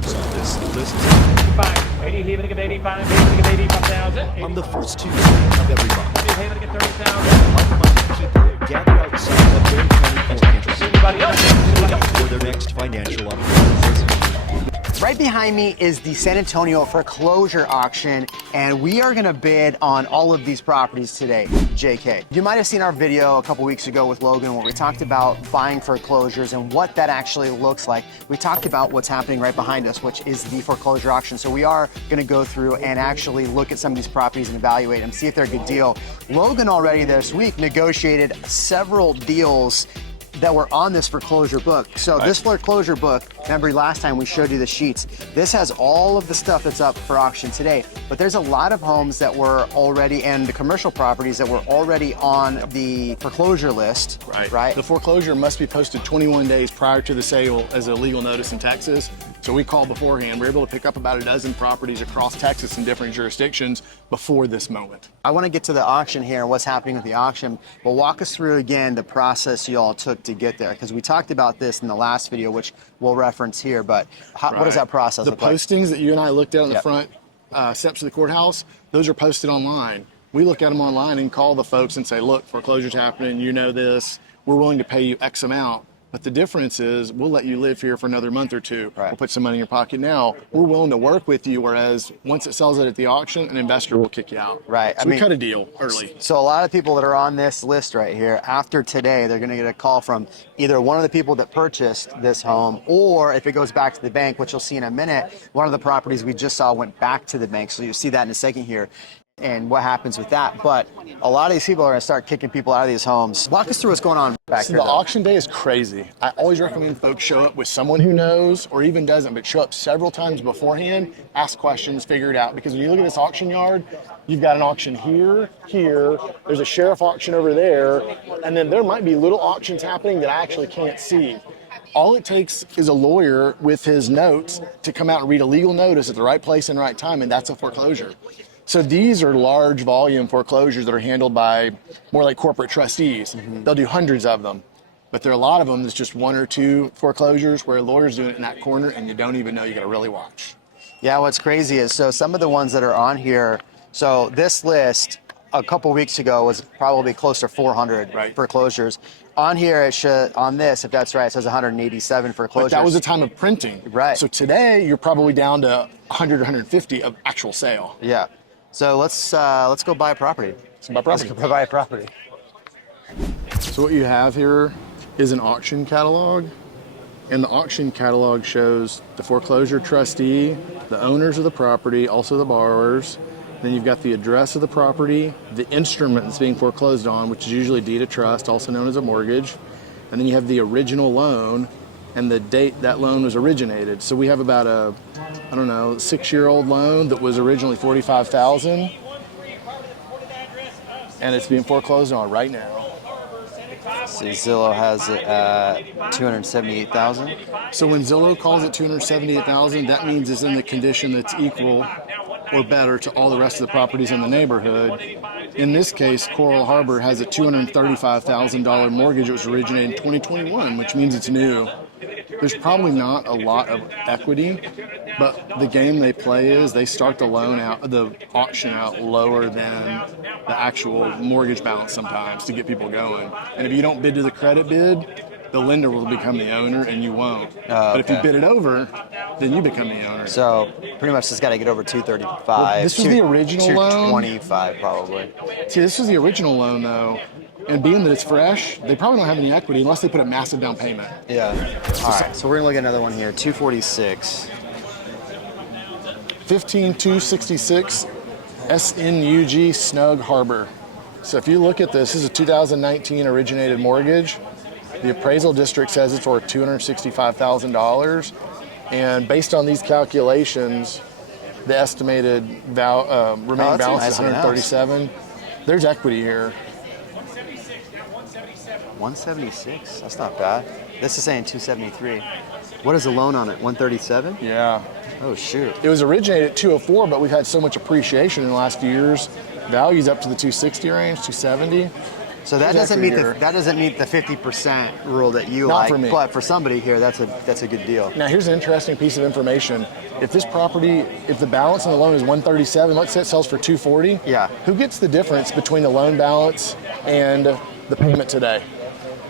looks on this list. 85, 80, even get 85, even get 85,000. On the first Tuesday of every month, Even get 30,000. like-minded people gather outside of their county courthouse Anybody else? for their next financial opportunity. Right behind me is the San Antonio foreclosure auction, and we are gonna bid on all of these properties today, JK. You might have seen our video a couple weeks ago with Logan where we talked about buying foreclosures and what that actually looks like. We talked about what's happening right behind us, which is the foreclosure auction. So we are gonna go through and actually look at some of these properties and evaluate them, see if they're a good deal. Logan already this week negotiated several deals that were on this foreclosure book. So this foreclosure book, remember last time we showed you the sheets, this has all of the stuff that's up for auction today, but there's a lot of homes that were already, and the commercial properties that were already on the foreclosure list, right? The foreclosure must be posted 21 days prior to the sale as a legal notice in Texas. So we called beforehand. We're able to pick up about a dozen properties across Texas in different jurisdictions before this moment. I want to get to the auction here and what's happening with the auction, but walk us through again the process you all took to get there, because we talked about this in the last video, which we'll reference here, but what does that process look like? The postings that you and I looked at on the front steps of the courthouse, those are posted online. We look at them online and call the folks and say, look, foreclosure's happening, you know this, we're willing to pay you X amount. But the difference is we'll let you live here for another month or two. We'll put some money in your pocket now. We're willing to work with you, whereas once it sells it at the auction, an investor will kick you out. Right. So we cut a deal early. So a lot of people that are on this list right here, after today, they're going to get a call from either one of the people that purchased this home, or if it goes back to the bank, which you'll see in a minute, one of the properties we just saw went back to the bank. So you'll see that in a second here. And what happens with that. But a lot of these people are gonna start kicking people out of these homes. Walk us through what's going on back here. The auction day is crazy. I always recommend folks show up with someone who knows, or even doesn't, but show up several times beforehand, ask questions, figure it out. Because when you look at this auction yard, you've got an auction here, there's a sheriff auction over there, and then there might be little auctions happening that I actually can't see. All it takes is a lawyer with his notes to come out and read a legal notice at the right place and right time, and that's a foreclosure. So these are large volume foreclosures that are handled by more like corporate trustees. They'll do hundreds of them, but there are a lot of them that's just one or two foreclosures where a lawyer's doing it in that corner and you don't even know. You got to really watch. Yeah, what's crazy is, so some of the ones that are on here, so this list a couple weeks ago was probably close to 400 foreclosures. On here, it should, on this, if that's right, it says 187 foreclosures. But that was the time of printing. Right. So today, you're probably down to 100 or 150 of actual sale. Yeah. So let's go buy a property. Let's buy property. Let's go buy a property. So what you have here is an auction catalog, and the auction catalog shows the foreclosure trustee, the owners of the property, also the borrowers. Then you've got the address of the property, the instrument that's being foreclosed on, which is usually deed of trust, also known as a mortgage. And then you have the original loan and the date that loan was originated. So we have about a, 6-year-old loan that was originally $45,000, and it's being foreclosed on right now. See, Zillow has it at $278,000. So when Zillow calls it $278,000, that means it's in the condition that's equal or better to all the rest of the properties in the neighborhood. In this case, Coral Harbor has a $235,000 mortgage that was originated in 2021, which means it's new. There's probably not a lot of equity, but the game they play is they start the auction out lower than the actual mortgage balance sometimes to get people going. And if you don't bid to the credit bid, the lender will become the owner and you won't. But if you bid it over, then you become the owner. So pretty much just got to get over 235. Well, this was the original loan. 225 probably. See, this was the original loan though. And being that it's fresh, they probably don't have any equity unless they put a massive down payment. Yeah. All right, so we're gonna look at another one here, 246. 15266 SNUG Snug Harbor. So if you look at this is a 2019 originated mortgage. The appraisal district says it's worth $265,000. And based on these calculations, the estimated remaining balance is 137. There's equity here. 176? That's not bad. This is saying 273. What is the loan on it? 137? Yeah. Oh shoot. It was originated at 204, but we've had so much appreciation in the last few years. Value's up to the 260 range, 270. So that doesn't meet Here. the 50% rule that you Not like, for me. but for somebody here, that's a good deal. Now here's an interesting piece of information. If this property, if the balance on the loan is 137, let's say it sells for 240. Yeah. Who gets the difference between the loan balance and the payment today?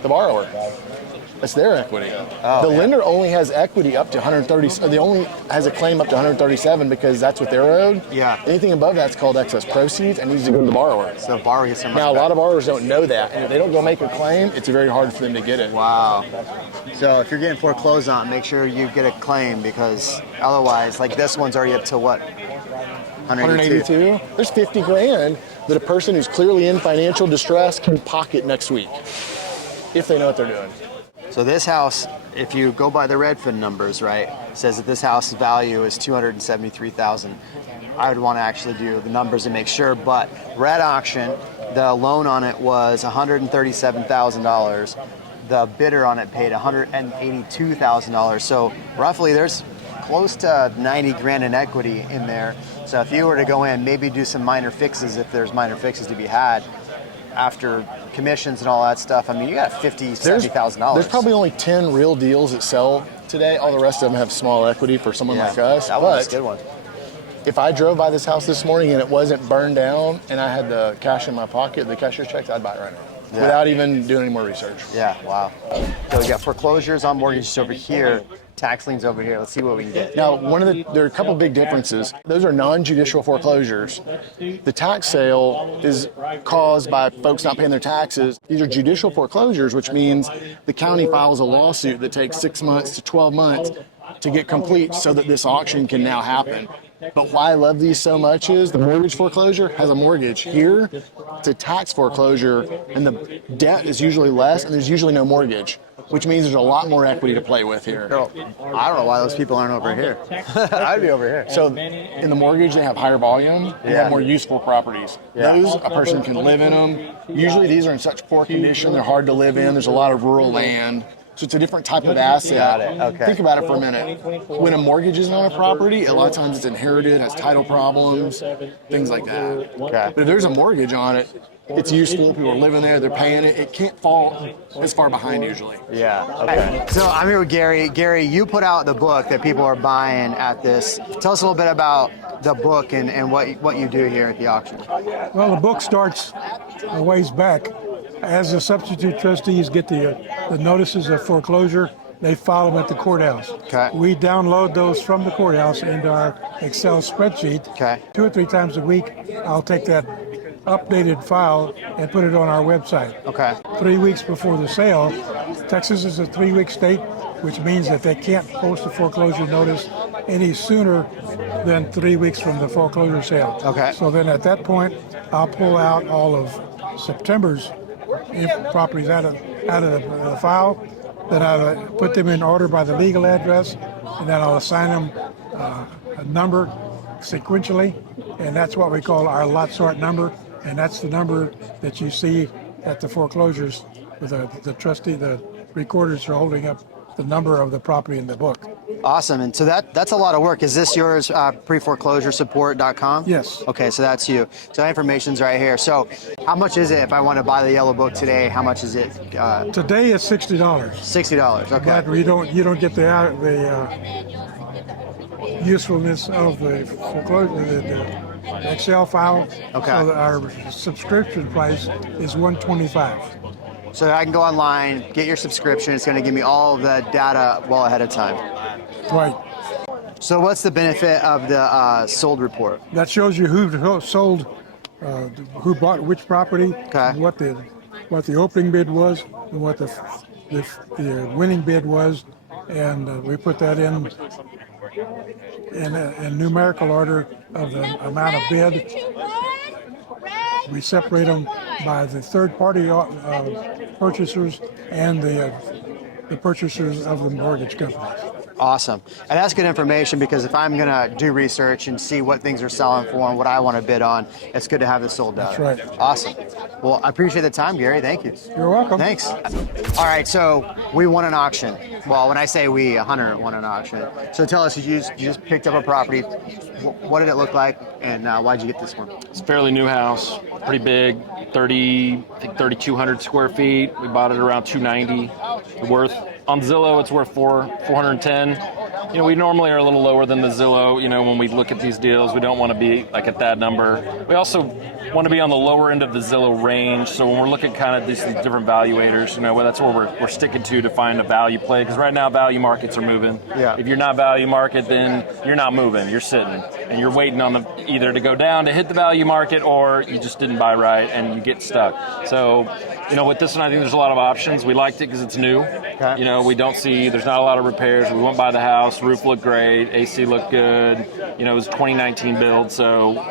The borrower. That's their equity. Oh, the yeah. lender only has equity up to 130. Or they only has a claim up to 137 because that's what they're owed. Yeah. Anything above that's called excess proceeds and needs to go to the borrower. So borrower gets some money Now a back. lot of borrowers don't know that, and if they don't go make a claim, it's very hard for them to get it. Wow. So if you're getting foreclosed on, make sure you get a claim, because otherwise, like this one's already up to what? 182. There's 50 grand that a person who's clearly in financial distress can pocket next week if they know what they're doing. So this house, if you go by the Redfin numbers, right, says that this house's value is $273,000. I would want to actually do the numbers and make sure, but Red Auction, the loan on it was $137,000. The bidder on it paid $182,000. So roughly there's close to 90 grand in equity in there. So if you were to go in, maybe do some minor fixes, if there's minor fixes to be had, after commissions and all that stuff, I mean, you got $50,000, $70,000. There's probably only 10 real deals that sell today. All the rest of them have small equity for someone like us. That one's a good one. If I drove by this house this morning and it wasn't burned down and I had the cash in my pocket, the cashier's checks, I'd buy it right now. Yeah. Without even doing any more research. Yeah, wow. So we got foreclosures on mortgages over here, tax liens over here. Let's see what we can get. Now, there are a couple big differences. Those are non-judicial foreclosures. The tax sale is caused by folks not paying their taxes. These are judicial foreclosures, which means the county files a lawsuit that takes 6 months to 12 months to get complete so that this auction can now happen. But why I love these so much is the mortgage foreclosure has a mortgage. Here, it's a tax foreclosure, and the debt is usually less, and there's usually no mortgage, which means there's a lot more equity to play with here. Girl, I don't know why those people aren't over here. I'd be over here. So in the mortgage, they have higher volume, they have more useful properties. Yeah. Those, a person can live in them. Usually these are in such poor condition, they're hard to live in. There's a lot of rural land. So it's a different type of asset. Got it. Okay. Think about it for a minute. When a mortgage is on a property, a lot of times it's inherited, has title problems, things like that. Okay. But if there's a mortgage on it, it's useful, people are living there, they're paying it. It can't fall as far behind usually. Yeah, okay. So I'm here with Gary. Gary, you put out the book that people are buying at this. Tell us a little bit about the book and what you do here at the auction. Well, the book starts a ways back. As the substitute trustees get the notices of foreclosure, they file them at the courthouse. Okay. We download those from the courthouse into our Excel spreadsheet. Okay. 2 or 3 times a week, I'll take that updated file and put it on our website. Okay. 3 weeks before the sale, Texas is a 3-week state, which means that they can't post a foreclosure notice any sooner than 3 weeks from the foreclosure sale. Okay. So then at that point, I'll pull out all of September's properties out of the file. Then I'll put them in order by the legal address, and then I'll assign them a number sequentially, and that's what we call our lot sort number, and that's the number that you see at the foreclosures with the trustee, the recorders are holding up the number of the property in the book. Awesome. And so that's a lot of work. Is this yours, preforeclosuresupport.com? Yes. Okay, so that's you. So information's right here. So how much is it if I want to buy the yellow book today? How much is it? Today it's $60. $60. Okay. But you don't get the usefulness of the foreclosure, the Excel file. Okay. So that our subscription price is $125. So I can go online, get your subscription. It's going to give me all of the data well ahead of time. Right. So what's the benefit of the sold report? That shows you who sold, who bought which property, Okay. what the opening bid was, and what the winning bid was, and we put that in numerical order of the amount of bid. We separate them by the third-party purchasers and the purchasers of the mortgage companies. Awesome. And that's good information, because if I'm going to do research and see what things are selling for and what I want to bid on, it's good to have this sold data. That's right. Awesome. Well, I appreciate the time, Gary. Thank you. You're welcome. Thanks. All right, so we won an auction. Well, when I say we, Hunter won an auction. So tell us, you just picked up a property. What did it look like, and why'd you get this one? It's a fairly new house, pretty big, I think 3,200 square feet. We bought it around 290. Worth on Zillow, it's worth 410. You know, we normally are a little lower than the Zillow. You know, when we look at these deals, we don't want to be like at that number. We also want to be on the lower end of the Zillow range. So when we're looking kind of these different valuators, you know, well, that's where we're sticking to find a value play. Because right now, value markets are moving. Yeah. If you're not value market, then you're not moving. You're sitting, and you're waiting on either to go down to hit the value market, or you just didn't buy right and you get stuck. So, you know, with this one, I think there's a lot of options. We liked it because it's new. Okay. You know, there's not a lot of repairs. We went by the house. Roof looked great. AC looked good. You know, it was 2019 build, so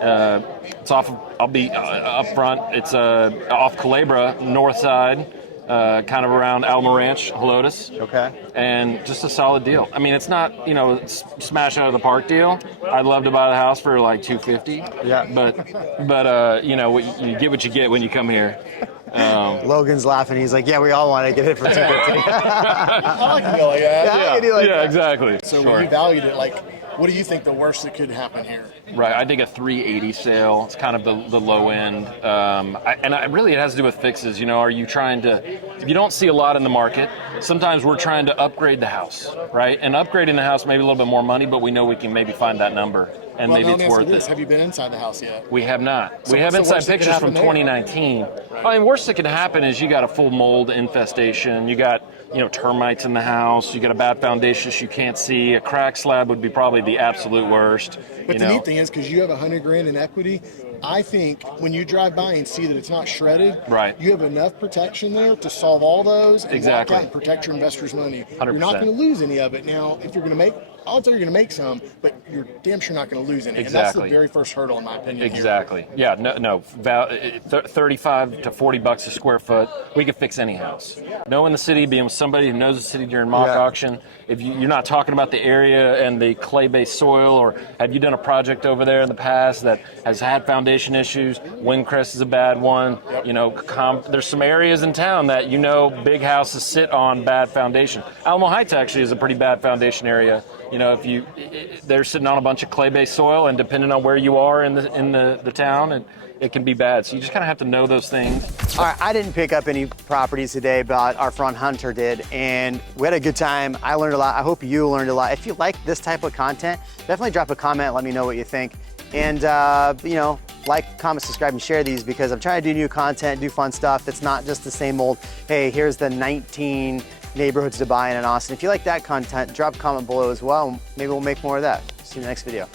it's off. I'll be up front. It's off Culebra, north side, kind of around Alma Ranch, Helotes. Okay. And just a solid deal. I mean, it's not, you know, smash out of the park deal. I'd love to buy the house for like $250. Yeah. But you know, you get what you get when you come here. Logan's laughing. He's like, yeah, we all want to get it for $250. I like a deal like that. Yeah, I do like that. Exactly. So when you valued it, like, what do you think the worst that could happen here? Right, I think a 380 sale. It's kind of the low end, really it has to do with fixes. You know, are you trying to? If you don't see a lot in the market, sometimes we're trying to upgrade the house, right? And upgrading the house maybe a little bit more money, but we know we can maybe find that number, and maybe it's worth it. Have you been inside the house yet? We have not. So we have what's the inside worst that could pictures from happen there? 2019. I mean, worst that can happen is you got a full mold infestation. You got, you know, termites in the house. You got a bad foundation you can't see. A crack slab would be probably the absolute worst. But the neat thing is, because you have $100,000 in equity, I think when you drive by and see that it's not shredded, right, you have enough protection there to solve all those and exactly, walk out and protect your investors' money. 100%. You're not going to lose any of it. Now, if you're going to make, odds are you're going to make some, but you're damn sure not going to lose any. Exactly. And that's the very first hurdle, in my opinion. Exactly. Here. Yeah. No. 35 to $40 a square foot. We could fix any house. Knowing the city, being with somebody who knows the city during mock auction. If you're not talking about the area and the clay-based soil, or have you done a project over there in the past that has had foundation issues? Windcrest is a bad one. Yep. You know, there's some areas in town that, you know, big houses sit on bad foundation. Alamo Heights actually is a pretty bad foundation area. You know, they're sitting on a bunch of clay-based soil, and depending on where you are in the town, it can be bad. So you just kind of have to know those things. All right, I didn't pick up any properties today, but our front hunter did, and we had a good time. I learned a lot. I hope you learned a lot. If you like this type of content, definitely drop a comment. Let me know what you think. And, you know, like, comment, subscribe, and share these, because I'm trying to do new content, do fun stuff. It's not just the same old, hey, here's the 19 neighborhoods to buy in Austin. If you like that content, drop a comment below as well. Maybe we'll make more of that. See you in the next video.